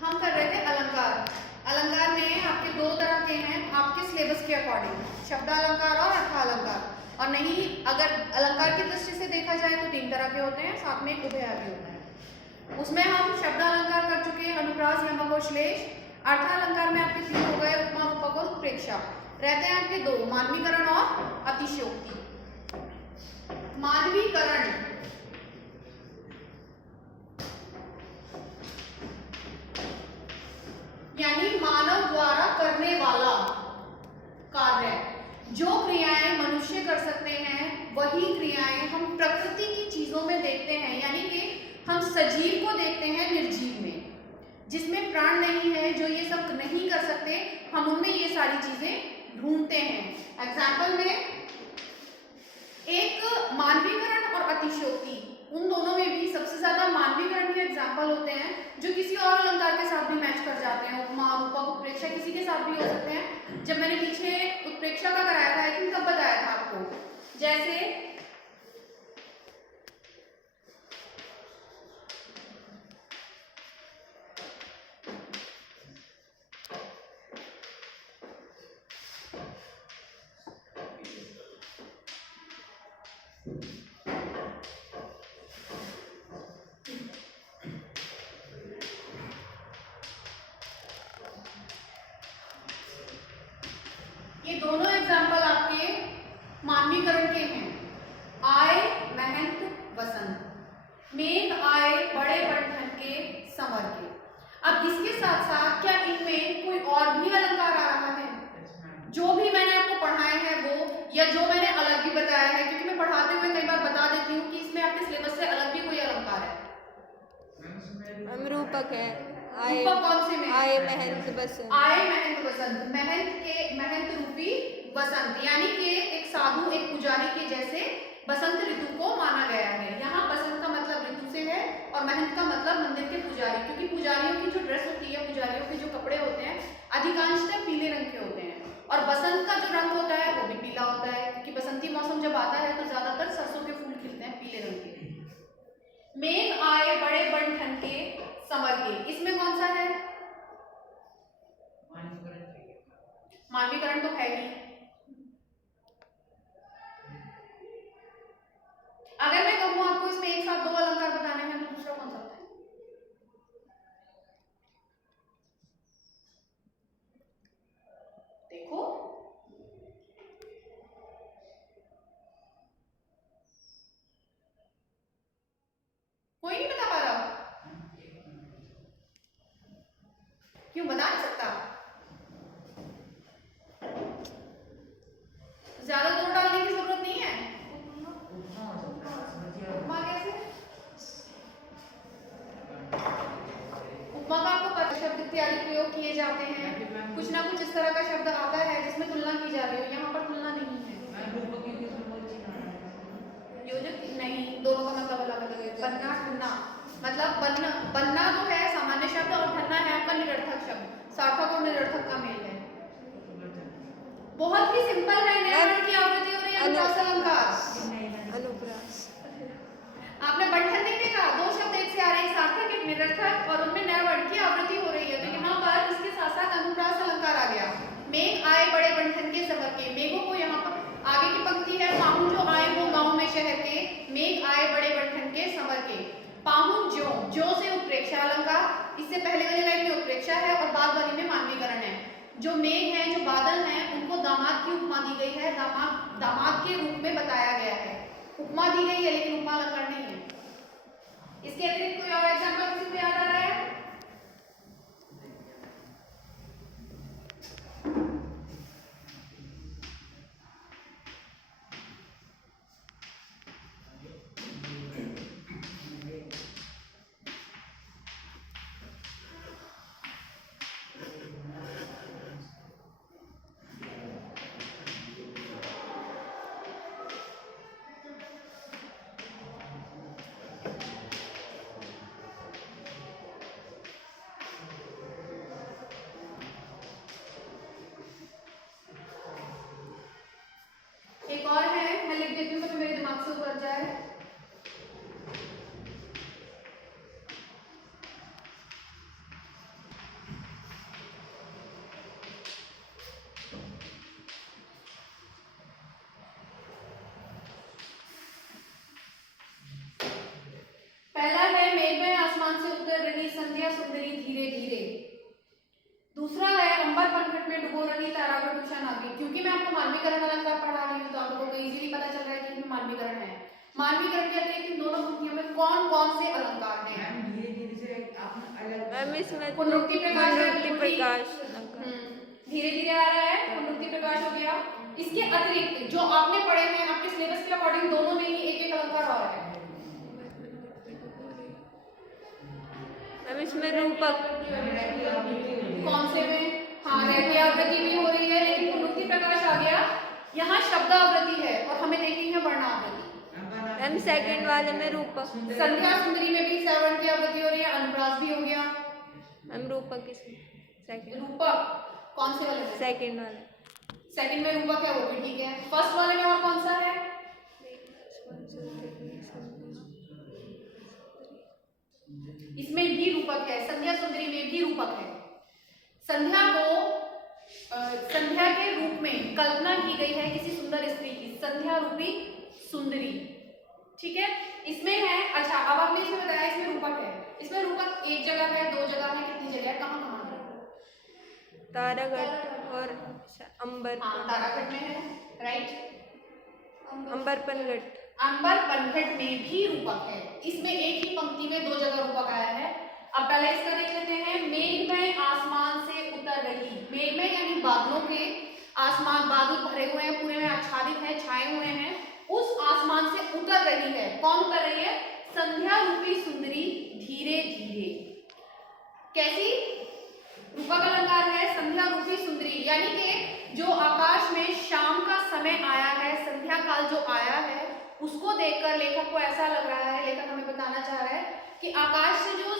हम कर रहे थे अलंकार। अलंकार में आपके दो तरह के हैं आपके सिलेबस के अकॉर्डिंग, शब्दालंकार और अर्थालंकार। और नहीं, अगर अलंकार की दृष्टि से देखा जाए तो 3 तरह के होते हैं, साथ में उभयआदि होता है। उसमें हम शब्दालंकार कर चुके हैं, अनुप्रास, यमक और श्लेष। अर्थालंकार में आपके 3 हो गए, उपमा, रूपक और उत्प्रेक्षा। रहते हैं आपके 2, मानवीकरण और अतिशयोक्ति। मानवीकरण यानी मानव द्वारा करने वाला कार्य। जो क्रियाएं मनुष्य कर सकते हैं वही क्रियाएं हम प्रकृति की चीजों में देखते हैं, यानी कि हम सजीव को देखते हैं निर्जीव में, जिसमें प्राण नहीं है, जो ये सब नहीं कर सकते, हम उनमें ये सारी चीजें ढूंढते हैं। एग्जाम्पल में एक मानवीकरण और अतिशयोक्ति, उन दोनों में भी सबसे ज्यादा मानवीकरण के एग्जाम्पल होते हैं जो किसी और अलंकार के साथ भी मैच कर जाते हैं। उपमा, रूपक, उत्प्रेक्षा किसी के साथ भी हो सकते हैं। जब मैंने पीछे उत्प्रेक्षा का कराया था, आई थिंक तब बताया था आपको, जैसे ये दोनों एग्जाम्पल आपके मानवीकरण के हैं। आए महंत बसंत, मेघ आए बड़े बन के संवर के। अब इसके साथ साथ क्या इनमें कोई और भी अलंकार आ रहा है? जो भी मैंने आपको पढ़ाए हैं वो, या जो मैंने अलग भी बताया है, क्योंकि मैं पढ़ाते हुए कई बार बता देती हूँ कि इसमें आपके सिलेबस से अलग भी कोई अलंकार है। रूपक है, रूपक कौन से में? आए महंत बसंत। आए महंत बसंत, महंत रूपी बसंत, यानी कि एक साधु, एक पुजारी के जैसे बसंत ऋतु को माना गया है। यहाँ बसंत का मतलब ऋतु से है और महंत का मतलब मंदिर के पुजारी, क्योंकि पुजारियों की जो ड्रेस होती है, पुजारियों के जो कपड़े होते हैं, अधिकांशतः पीले रंग के होते हैं। और बसंत का जो रंग होता है वो भी पीला होता है, क्योंकि बसंती मौसम जब आता है तो ज्यादातर सरसों के फूल खिलते हैं पीले रंग के। मेघ आए बड़े बन ठन के संवर के, इसमें कौन सा है? मानवीकरण तो है ही। अगर मैं कहूं आपको इसमें एक साथ 2 अलंकार बताने हैं तो दूसरा कौन सा है? देखो, कोई नहीं बता पा रहा? क्यों बता नहीं सकता? ज्यादा जोर डालने की जरूरत नहीं है। उपमा कैसे? उपमा का आपको पता, शब्द इत्यादि प्रयोग किए जाते हैं, कुछ ना कुछ इस तरह का शब्द आता है जिसमें तुलना की जा रही है। यहाँ पर तुलना नहीं है, योजक नहीं, दोनों का मतलब अलग अलग है। बनना, ठन्ना, मतलब बनना तो है सामान्य शब्द और ठन्ना है आपका निरर्थक शब्द। सार्थक और निरर्थक का मेल है। बहुत ही सिंपल है, नए वर्ड की आवृत्ति हो रही है, अनुप्रास अलंकार। अनुप्रास आपने बंधन नहीं देखा, 2 शब्द एक से आ रहे हैं, सार्थक एक निरर्थक, और उनमें नए वर्ड की आवृत्ति हो रही है। तो यहाँ पर इसके साथ साथ अनुप्रास अलंकार आ गया। मेघ आए बड़े बंधन के संवर के, मेघों को यहाँ पर आगे की पंक्ति है, पाहुन जो आए वो गांव में शहर के, मेघ आए बड़े बंधन के संवर के। पाहुन जो से उत्प्रेक्षा अलंकार, इससे पहले वाली लाइन में उत्प्रेक्षा है और बाद वाली में मानवीकरण है। जो मेघ है, जो बादल हैं, उनको दामाद की उपमा दी गई है, दामाद के रूप में बताया गया है। उपमा दी गई है लेकिन उपमा अलंकार नहीं है। इसके अतिरिक्त कोई और एग्जांपल किसी को याद आ रहा है? एक और है, मैं लिख देती हूँ तो मेरे दिमाग से उतर जाए। दूसरा है अंबर पनघट में डुबो रही तारागढ़ उषा नागरी। क्योंकि मैं आपको मानवीकरण अलंकार पढ़ा रही हूँ तो आप लोगों को इजीली पता चल रहा है कि इसमें मानवीकरण है। मानवीकरण के अतिरिक्त इन दोनों पंक्तियों में कौन कौन से अलंकार हैं? मैम इसमें पुनरुक्ति प्रकाश है, पुनरुक्ति प्रकाश धीरे धीरे आ रहा है, पुनरुक्ति प्रकाश हो गया। इसके अतिरिक्त जो आपने पढ़े हैं आपके सिलेबस के अकॉर्डिंग दोनों में ही एक एक अलंकार और है। मैम इसमें रूपक कौन से में? हाँ, रहती आवृत्ति भी हो रही है लेकिन पुनरुक्ति प्रकाश आ गया। यहाँ शब्द आवृत्ति है और हमें देखनी है वर्ण आवृत्ति। मैम सेकंड वाले में रूपक। संध्या सुंदरी में भी श्रवण की आवृत्ति हो रही है, अनुप्रास भी हो गया। मैम रूपक इसमें सेकंड। रूपक कौन से वाले में? सेकंड वाले। सेकंड में रूपक है, वो भी ठीक है। फर्स्ट वाले में और कौन सा है? इसमें भी रूपक है, संध्या सुंदरी में भी रूपक है। संध्या को संध्या के रूप में कल्पना की गई है किसी सुंदर स्त्री की, संध्या रूपी सुंदरी, ठीक है। इसमें है, अच्छा अब आपने इसमें बताया इसमें रूपक है। इसमें रूपक एक जगह है, दो जगह है, कितनी जगह है, कहाँ कहाँ है? तारागढ़ और अंबर। हाँ, तारागढ़ में है, राइट। अंबर पनघट। अंबर पनघट में भी रूपक है। इसमें एक ही पंक्ति में दो जगह रूपक आया है। अब पहले इसका देख लेते हैं। मेघमय आसमान से उतर रही, मेघमय यानी बादलों के, आसमान बादल भरे हुए हैं, पूरे में आच्छादित है, छाए हुए हैं, उस आसमान से उतर रही है। कौन उतर रही है? संध्या रूपी सुंदरी धीरे धीरे। कैसी? रूपक अलंकार है, संध्या रूपी सुंदरी, यानी कि जो आकाश में शाम का समय आया है, संध्या काल जो आया है, उसको देखकर लेखक को ऐसा लग रहा है, लेखक हमें बताना चाह रहा है कि आकाश से जो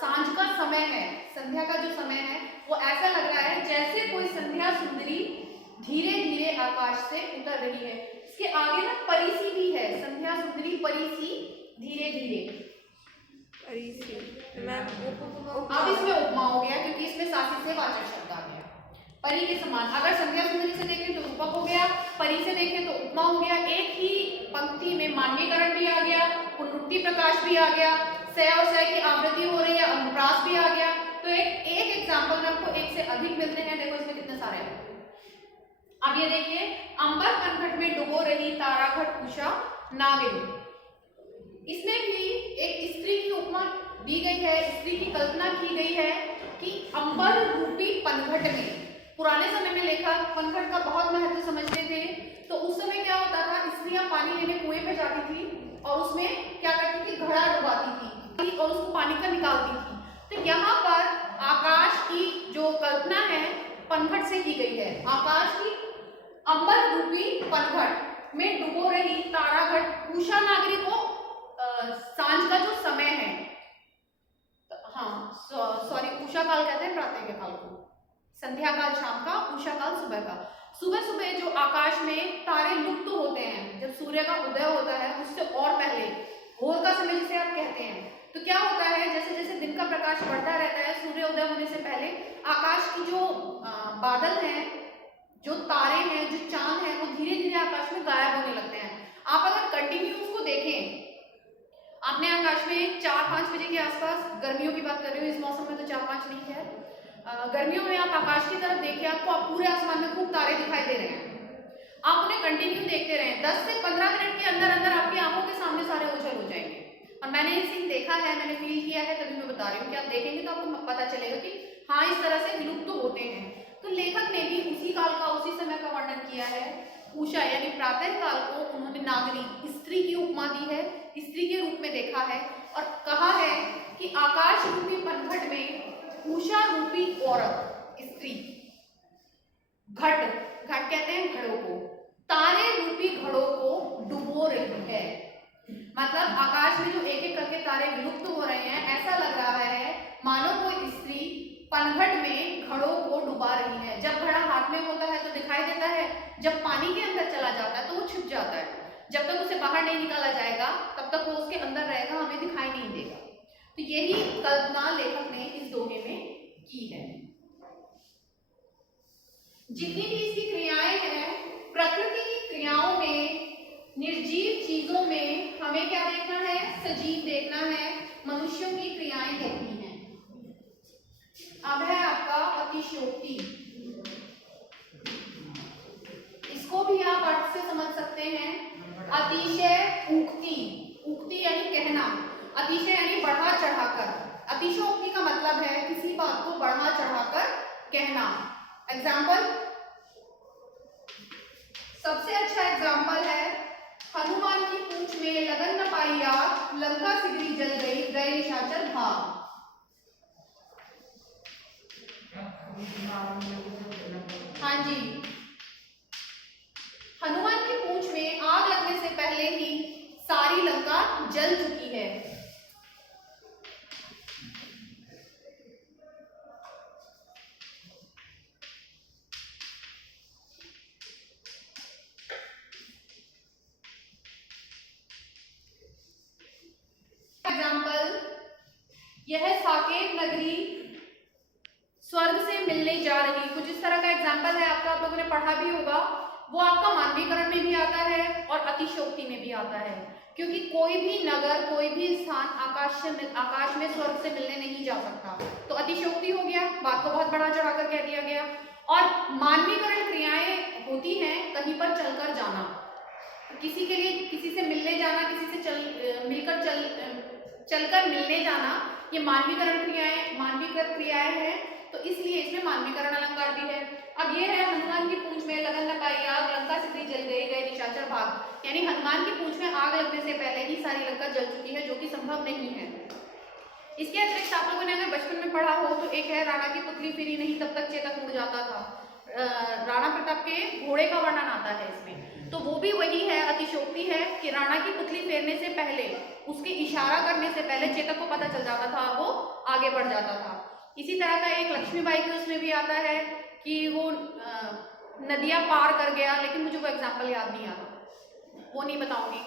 सांझ का समय है, संध्या का जो समय है, वो ऐसा लग रहा है जैसे कोई संध्या सुंदरी धीरे धीरे आकाश से उतर रही है। इसके आगे ना परिसी भी है, संध्या सुंदरी परिसी धीरे धीरे। अब इसमें उपमा हो गया क्योंकि इसमें सासी से वाचक शब्द आ गया। परी के समान, अगर संध्या सुंदरी से देखें तो रूपक हो गया, परी से देखें तो उपमा हो गया। एक ही पंक्ति में मानवीकरण भी आ गया, पुनरुक्ति प्रकाश भी आ गया, सय और सय की आवृत्ति हो रही है, अनुप्रास भी आ गया। तो एक एग्जाम्पल में आपको एक से अधिक मिलते हैं। देखो इसमें कितने सारे हैं। अब ये देखिए, अंबर पनघट में डुबो रही तारागढ़ उषा नागिनी। इसमें भी एक स्त्री की उपमा दी गई है, स्त्री की कल्पना की गई है कि अंबर रूपी पनघट में, पुराने समय में लेखक पनघट का बहुत महत्व समझते थे। तो उस समय क्या होता था, स्त्रियां पानी लेने कुएं पे जाती थी और उसमें क्या करती थी, घड़ा डुबाती थी और उसको पानी का निकालती थी। तो यहाँ पर आकाश की जो कल्पना है पनघट से की गई है। आकाश की अंबर रूपी पनघट में डुबो रही तारागढ़ उषा नागरी को सांझ का जो समय है, हाँ सॉरी, उषा काल कहते हैं प्रातः के काल को, संध्या काल शाम का, उषा काल सुबह का। सुबह सुबह जो आकाश में तारे लुप्त होते हैं, जब सूर्य का उदय होता है उससे और पहले भोर का समय जिसे आप कहते हैं, तो क्या होता है, जैसे जैसे दिन का प्रकाश बढ़ता रहता है, सूर्य उदय होने से पहले आकाश की जो बादल हैं, जो तारे हैं, जो चांद है, वो धीरे धीरे आकाश में गायब होने लगते हैं। आप अगर कंटिन्यू उसको देखें, आपने आकाश में 4-5 बजे के आसपास, गर्मियों की बात कर रही हूँ, इस मौसम में तो 4-5 नहीं है, गर्मियों में आप आकाश की तरफ देखिए, आपको पूरे आसमान में खूब तारे दिखाई दे रहे हैं। आप उन्हें कंटिन्यू देखते रहें, 10 से 15 मिनट के अंदर अंदर आपकी आंखों के सामने सारे उछल हो जाएंगे। और मैंने ये सीन देखा है, मैंने फील किया है, तभी मैं बता रही हूँ कि आप देखेंगे तो आपको पता चलेगा कि हाँ इस तरह से विलुप्त होते हैं। तो लेखक ने भी उसी काल का, उसी समय का वर्णन किया है। उषा यानी प्रातः काल को उन्होंने नागरी, स्त्री की उपमा दी है, स्त्री के रूप में देखा है और कहा है कि आकाश रूपी पनघट में उषा रूपी औरत, स्त्री, घट, घट कहते हैं घड़ों को, तारे रूपी घड़ों को डुबो रही है। मतलब आकाश में जो एक एक करके तारे विलुप्त हो रहे हैं, ऐसा लग रहा है मानो कोई स्त्री पनघट में घड़ों को डुबा रही है। जब घड़ा हाथ में होता है तो दिखाई देता है, जब पानी के अंदर चला जाता है तो वो छिप जाता है। जब तक उसे बाहर नहीं निकाला जाएगा तब तक वो उसके अंदर रहेगा, हमें दिखाई नहीं देगा। तो यही कल्पना लेखक ने इस दोहे में की है। जितनी भी इसकी क्रियाएं हैं, प्रकृति की क्रियाओं में, निर्जीव चीजों में हमें क्या देखना है, सजीव देखना है, मनुष्यों की क्रियाएं देखनी है। अब है आपका अति बात को बढ़ा चढ़ाकर कहना। एग्जाम्पल, सबसे अच्छा एग्जाम्पल है, हनुमान की पूंछ में लगन न पाई आग, लंका सिगरी जल गई, गए निशाचर भाग। हाँ जी, हनुमान की पूंछ में आग लगने से पहले ही सारी लंका जल चुकी है। एग्जाम्पल, यह साकेत नगरी स्वर्ग से मिलने जा रही, कुछ इस तरह का एग्जाम्पल है आपका, आप लोगों ने पढ़ा भी होगा। वो आपका मानवीकरण में भी आता है और अतिशयोक्ति में भी आता है, क्योंकि कोई भी नगर, कोई भी स्थान आकाश में स्वर्ग से मिलने नहीं जा सकता। तो अतिशयोक्ति हो गया, बात को बहुत बढ़ा चढ़ाकर कह दिया गया। और मानवीकरण क्रियाएं होती हैं कहीं पर चलकर जाना, किसी के लिए किसी से मिलने जाना, किसी से चलकर मिलने जाना, ये मानवीकृत क्रियाएं हैं। तो इसलिए इसमें मानवीकरण अलंकार भी है। अब ये है, हनुमान की पूंछ में लगन न पाई आग, लंका सिगरी जल गई, गए निशाचर भाग। यानी हनुमान की पूंछ में आग लगने से पहले ही सारी लंका जल चुकी है, जो कि संभव नहीं है। इसके अतिरिक्त आप लोगों ने अगर बचपन में पढ़ा हो तो एक है, राणा की पुतली फिरी नहीं तब तक चेतक उड़ जाता था। राणा प्रताप के घोड़े का वर्णन आता है इसमें। तो वो भी वही है, अतिशयोक्ति है कि राणा की पुतली फेरने से पहले, उसके इशारा करने से पहले चेतक को पता चल जाता था, वो आगे बढ़ जाता था। इसी तरह का एक लक्ष्मीबाई के उसमें भी आता है कि वो नदियां पार कर गया, लेकिन मुझे वो एग्जाम्पल याद नहीं आता, वो नहीं बताऊंगी।